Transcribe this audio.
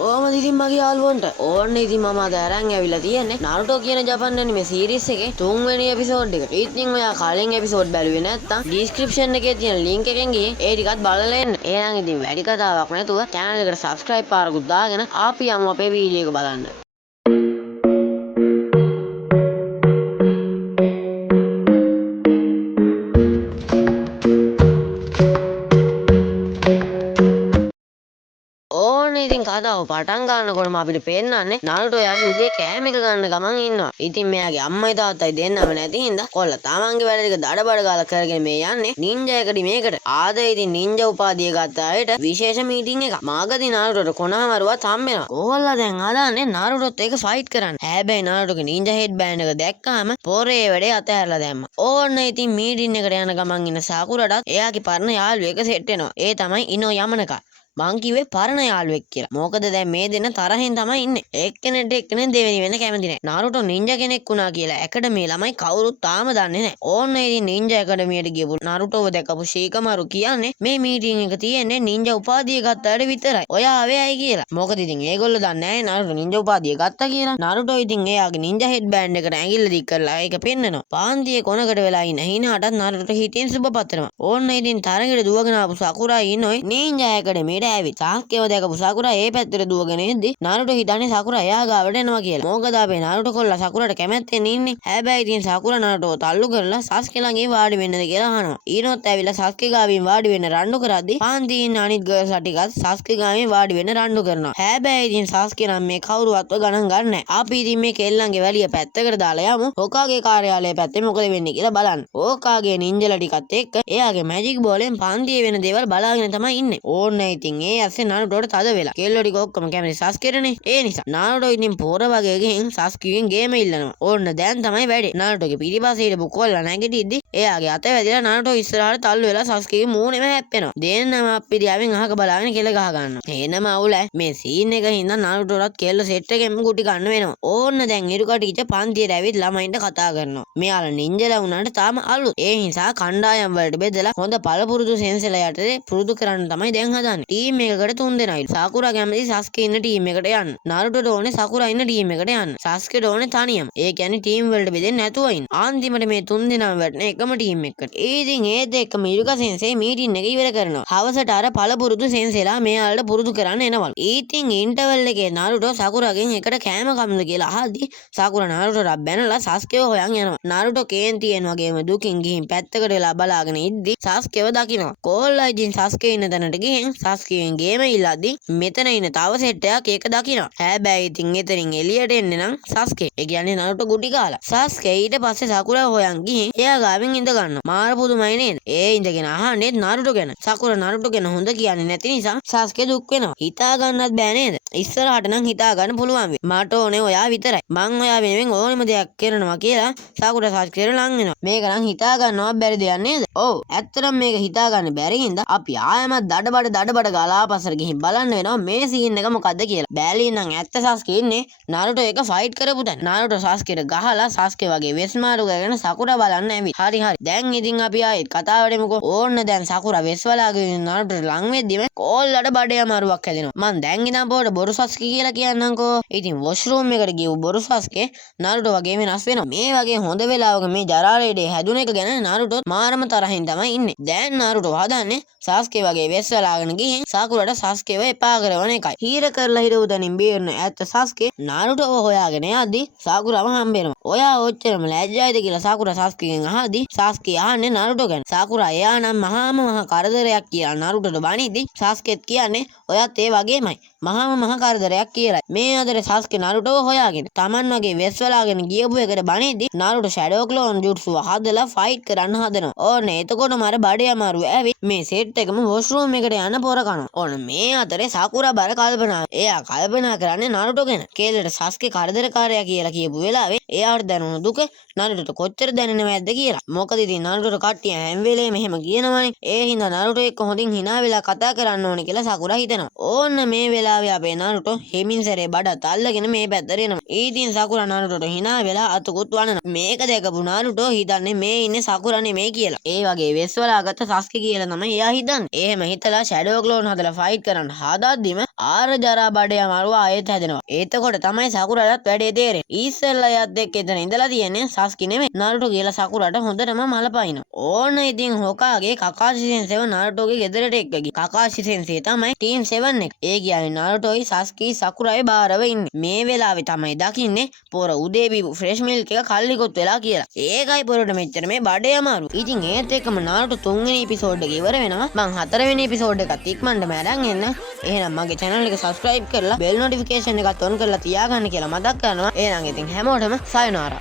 ඕම ඉතින් මගේ යාළුවන්ට ඕන්න ඉතින් මම අද අරන් ඇවිල්ලා තියෙන්නේ නාරුටෝ කියන ජපන් ඇනිමේ සීරීස් එකේ 3 වෙනි එපිසෝඩ් එක. ඉතින් ඔයා කලින් එපිසෝඩ් බැලුවේ නැත්නම් ඩිස්ක්‍රිප්ෂන් එකේ තියෙන link එකෙන් ගිහින් ඒ ටිකත් බලලා එන්න. එහෙනම් ඉතින් වැඩි කතාවක් නැතුව channel එකට subscribe පාරකුත් දාගෙන ආපි යමු අපේ වීඩියෝ එක බලන්න. ඉතින් කතාව පටන් ගන්නකොටම අපිට පේන්නන්නේ නාරුටෝ යාගේ උගේ කෑම එක ගන්න ගමන් ඉන්නවා. ඉතින් මෙයාගේ අම්මයි තාත්තයි දෙන්නම නැති හින්දා කොල්ල තමන්ගේ වැඩ ටික දඩබඩ ගාලා කරගෙන මේ යන්නේ නින්ජා එකඩමියකට. ආද ඉතින් නින්ජා උපාධිය ගත්ත අයට විශේෂ මීටින් එකක්. මාගදී නාරුටෝට කොනහමරුවත් හම්බෙනවා. කොල්ලා දැන් හදන්නේ නාරුටෝත් එක්ක ෆයිට් කරන්න. හැබැයි නාරුටෝගේ නින්ජා හෙඩ් බෑන්ඩ් එක දැක්කාම පොරේ වැඩේ අතහැරලා දැම්මා. ඕන්න ඉතින් මීටින් එකට යන ගමන් ඉන්න සාකුරටත් එයාගේ පරණ යාළුවෙක් සෙට් වෙනවා. ඒ තමයි ඉනෝ යමනකා. මං කිව්වේ පරණ යාළුවෙක් කියලා. මොකද දැන් මේ දෙන්න තරහින් තමයි ඉන්නේ. එක්කෙනෙක්ට එක්කෙනෙක් දෙවෙනි වෙන්න කැමති නැහැ. නාරුටෝ නින්ජා කෙනෙක් වුණා කියලා ඇකඩමියේ ළමයි කවුරුත් තාම දන්නේ නැහැ. ඕන්න ඉතින් නින්ජා ඇකඩමියට ගියපු නාරුටෝව දැකපු ශීකමාරු කියන්නේ මේ මීටින් එක තියෙන්නේ නින්ජා උපාධිය ගත්තාට විතරයි. ඔයා ආවේයි කියලා. මොකද ඉතින් ඒගොල්ලෝ දන්නේ නැහැ නාරුටෝ නින්ජා උපාධිය ගත්තා කියලා. නාරුටෝ ඉතින් එයාගේ නින්ජා හෙඩ් බෑන්ඩ් එකට ඇඟිල්ල දික් කරලා ඒක පෙන්නනවා. පාන්තියේ කොනකට වෙලා ඉන්න හිනාටත් නාරුටෝ හිතෙන් සුබ පතනවා. ඕන්න ඉතින් තරගෙට දුවගෙන ආපු සකුරා ඉන්නෝයි නින්ජා ඇකඩමියට සාක්කේව දැකපු සකුරා ඒ පැත්තට දුවගෙන එද්දි නාරුටෝ හිතන්නේ සකුරා එයා ගාවට එනවා කියලා. මොකද අපේ නාරුටෝ කොල්ලා සකුරාට කැමැත්තෙන් ඉන්නේ. හැබැයි ඉතින් සකුරා නාරුටෝ තල්ලු කරලා සාස්කේ ළඟින් වාඩි වෙන්නද කියලා අහනවා. ඊනොත් ඇවිල්ලා සාස්කේ ගාවින් වාඩි වෙන්න රණ්ඩු කරද්දි පාන්තියේ ඉන්න අනිත් ගර්ල්ස්ලා ටිකත් සාස්කේ ගාවින් වාඩි වෙන්න රණ්ඩු කරනවා. හැබැයි ඉතින් සාස්කේ නම් මේ කවුරුවත්ව ගණන් ගන්නෑ. අපි ඉතින් මේ කෙල්ලන්ගේ වැලිය පැත්තකට දාලා යමු. ඕකාගේ කාර්යාලය පැත්තේ මොකද වෙන්නේ කියලා බලන්න. ඕකාගේ නින්ජලා ටිකත් එක්ක එයාගේ මැජික් බෝලෙන් පාන්තියේ වෙන දේවල් බලාගෙන තමයි ඉන්නේ. ඕන්න ඉතින් ඒ ඇස්සේ නාරුටෝට තද වෙලා කෙල්ලෝ ටික ඔක්කොම කැමති සාස්කේටනේ. ඒ නිසා නාරුටෝ ඉතින් පොර වගේ ගිහින් සාස්කේගෙන් ගේම ඉල්ලනවා. ඕන්න දැන් තමයි වැඩේ. නාරුටෝගේ පිටිපස්සේ හිටපු කොල්ලා නැගිටිද්දි එයාගේ අත වැදිලා නාරුටෝ ඉස්සරහට තල්ලු වෙලා සාස්කේගේ මූණෙම හැප්පෙනවා. දෙන්නම අප්පිරියාවෙන් අහක බලාගෙන කෙල ගහ ගන්නවා. එනම අවුල මේ සීන් එක හින්දා නාරුටෝටත් කෙල්ල සෙට් එකෙම ගුටි ගන්න වෙනවා. ඕන්න දැන් ඉරුකා ටීචර් පන්තියට ඇවිත් ළමයින්ට කතා කරනවා. මෙයාලා නින්ජලා වුණාට තාම අලුත්. ඒ නිසා කණ්ඩායම් වලට බෙදලා හොඳ පළපුරුදු සෙන්සලා යටතේ පුරුදු කරන්න තමයි දැන් හදන්නේ. ටීම් එකකට 3 දෙනයි. සාකුරා කැමති සාස්කේ ඉන්න ටීම් එකට යන්න. නාරුටෝට ඕනේ සාකුරා ඉන්න ටීම් එකට යන්න. සාස්කේට ඕනේ තනියම. ඒ කියන්නේ ටීම් වලට බෙදෙන්නේ නැතුව ඉන්න. අන්තිමට මේ 3 දෙනාම වැටෙන එකම ටීම් එකකට. ඉතින් ඒත් එක්කම ඉරුකා සෙන්සේ මීටින් එක ඉවර කරනවා. හවසට අර පළපුරුදු සෙන්සේලා මෙයාලට පුරුදු කරන්න එනවලු. ඉතින් ඉන්ටර්වල් එකේ නාරුටෝ සාකුරාගෙන් එකට කෑම කමුද කියලා අහද්දි සාකුරා නාරුටෝට බැනලා සාස්කේව හොයන් යනවා. නාරුටෝ කේන්තියෙන් වගේම දුකින් ගිහින් පැත්තකට වෙලා බලාගෙන ඉද්දි සාස්කේව දකිනවා. කොල්ලා ඉතින් සාස්කේ ඉන්න තැනට ගිහින් සාස්කේගෙන් ගේම ඉල්ලද්දි මෙතන ඉන්න තව සෙට් එකක් ඒක දකිනවා. හැබැයි ඉතින් එතනින් එළියට එන්නේ නම් සාස්කේ. ඒ කියන්නේ නාරුටෝ ගුටි කාලා. සාස්කේ ඊට පස්සේ සාකුරා හොයන් ගිහින් එයා ගාවින් ඉඳ ගන්නවා. මාර පුදුමයි නේද? ඒ ඉඳගෙන අහන්නේ නාරුටෝ ගැන. සාකුරා නාරුටෝ ගැන හොඳ කියන්නේ නැති නිසා සාස්කේ දුක් වෙනවා. හිතා ගන්නත් බෑ නේද? ඉස්සරහට නම් හිතා ගන්න පුළුවන් වෙයි. මට ඕනේ ඔයා විතරයි. මං ඔයා වෙනුවෙන් ඕනෙම දෙයක් කරනවා කියලා සාකුරා සාස්කේට ලං වෙනවා. මේක නම් හිතා ගන්නවත් බැරි දෙයක් නේද? ඔව්. ඇත්තටම මේක හිතා ගන්න බැරි හින්දා අපි ආයමත් දඩබඩ ගාලා පස්සට ගිහින් බලන්න වෙනවා මේ සීන් එක මොකද්ද කියලා. බැලී නම් ඇත්ත සාස්කේ ඉන්නේ නාරුටෝ එක ෆයිට් කරපු තැන. නාරුටෝ සාස්කේට ගහලා සාස්කේ වගේ වෙස් මාරු කරගෙන සකුරා බලන්න ඇවි. හරි. දැන් ඉතින් අපි ආයෙත් කතාවට එමුකෝ. ඕන්න දැන් සකුරා වෙස් වලාගෙන නාරුටෝට ලං වෙද්දිම කොල්ලට බඩේ අමාරුවක් හැදෙනවා. මං දැන් ඉඳන් පොඩ බොරු සාස්කේ කියලා කියන්නම්කෝ. ඉතින් වොෂ්රූම් එකට ගිහුව බොරු සාස්කේ නාරුටෝ වගේ වෙනස් වෙනවා. මේ වගේ හොඳ වෙලාවක මේ ජරාලේඩේ හැදුන එක ගැන නාරුටෝ මාරම තරහින් තමයි ඉන්නේ. දැන් නාරුටෝ හදන්නේ සාස්කේ වගේ වෙස් වලාගෙන ගිහින් සකුරාට සාස්කේව එපා කරවන එකයි. හීර කරලා හිරවු තනින් බේරන ඇත්ත සාස්කේ නාරුටෝව හොයාගෙන යද්දි සාකුරාම හම්බෙනවා. ඔයා ඔච්චරම ලැජ්ජයිද කියලා සාකුරා සාස්කේගෙන් අහද්දි සාස්කේ අහන්නේ නාරුටෝ ගැන. සාකුරා එයා නම් මහා කරදරයක් කියලා නාරුටෝට බනිද්දි සාස්කේත් කියන්නේ ඔයත් ඒ වගේමයි. මහා කරදරයක් කියලා. මේ අතර සාස්කේ නාරුටෝව හොයාගෙන Taman වගේ වෙස් වලාගෙන ගියපු එකට බනිද්දි නාරුටෝ ෂැඩෝ ක්ලෝන් ජුට්සුව හදලා ෆයිට් කරන්න හදනවා. ඕනේ එතකොටම අර බඩේ අමාරුව ඇවිත් මේ සෙට් එකම වොෂ්රූම් එකට යන පොර කනවා. ඕන මේ අතරේ සාකුරා බර කල්පනා. එයා කල්පනා කරන්නේ නාරුටෝ ගැන. කෙල්ලට සාස්කේ කරදරකාරයා කියලා කියපු වෙලාවේ එයාට දැනුණු දුක නාරුටෝට කොච්චර දැනෙනවද කියලා. මොකද ඉතින් නාරුටෝට කට්ටිය හැම වෙලේම එහෙම කියනවනේ. ඒ හින්දා නාරුටෝ එක්ක හොඳින් hina වෙලා කතා කරන්න ඕනේ කියලා සාකුරා හිතනවා. ඕන්න මේ වෙලාවේ අපේ නාරුටෝ හෙමින් සැරේ බඩත් අල්ලගෙන මේ පැත්තට එනවා. ඉතින් සාකුරා නාරුටෝට hina වෙලා අතකුත් වනනවා. මේක දැකපු නාරුටෝ හිතන්නේ මේ ඉන්නේ සාකුරා නෙමෙයි කියලා. ඒ වගේ වෙස් වලාගත්ත සාස්කේ කියලා තමයි එයා හිතන්නේ. එහෙම හිතලා ෂැඩෝ ක්ලෝන් හදලා ෆයිට් කරන්න හදද්දිම ආර ජරා බඩේ අමාරුව ආයෙත් හැදෙනවා. එතකොට තමයි සකුරාටත් වැඩේ තේරෙන්නේ. ඉස්සෙල්ලා යත් එක්ක එතන ඉඳලා තියෙන්නේ සස්කි නෙමෙයි. නාරුටෝ කියලා සකුරාට හොඳටම මලපයින්නවා. ඕන ඉතින් හොකාගේ කකාෂි සෙන්සේව නාරුටෝගේ ගෙදරට එක්ක ගිහින්. කකාෂි සෙන්සේ තමයි ටීම් 7 එක. ඒ කියන්නේ නාරුටෝයි සස්කි සකුරායි බාරව ඉන්නේ. මේ වෙලාවේ තමයි දකින්නේ පොර උදේ බීපු ෆ්‍රෙෂ් මිල්ක් එක කල්ලිකොත් වෙලා කියලා. ඒකයි පොරට මෙච්චර මේ බඩේ අමාරු. ඉතින් ඒත් එක්කම නාරුටෝ 3 වෙනි එපිසෝඩ් එක ඉවර වෙනවා. මං 4 වෙනි එපිසෝඩ් එකත් ඉක්මනටම අරන් එන්න. එහෙනම් මගේ channel එක subscribe කරලා bell notification එකත් on කරලා තියාගන්න කියලා මතක් කරනවා. එහෙනම් ඉතින් හැමෝටම sayonara.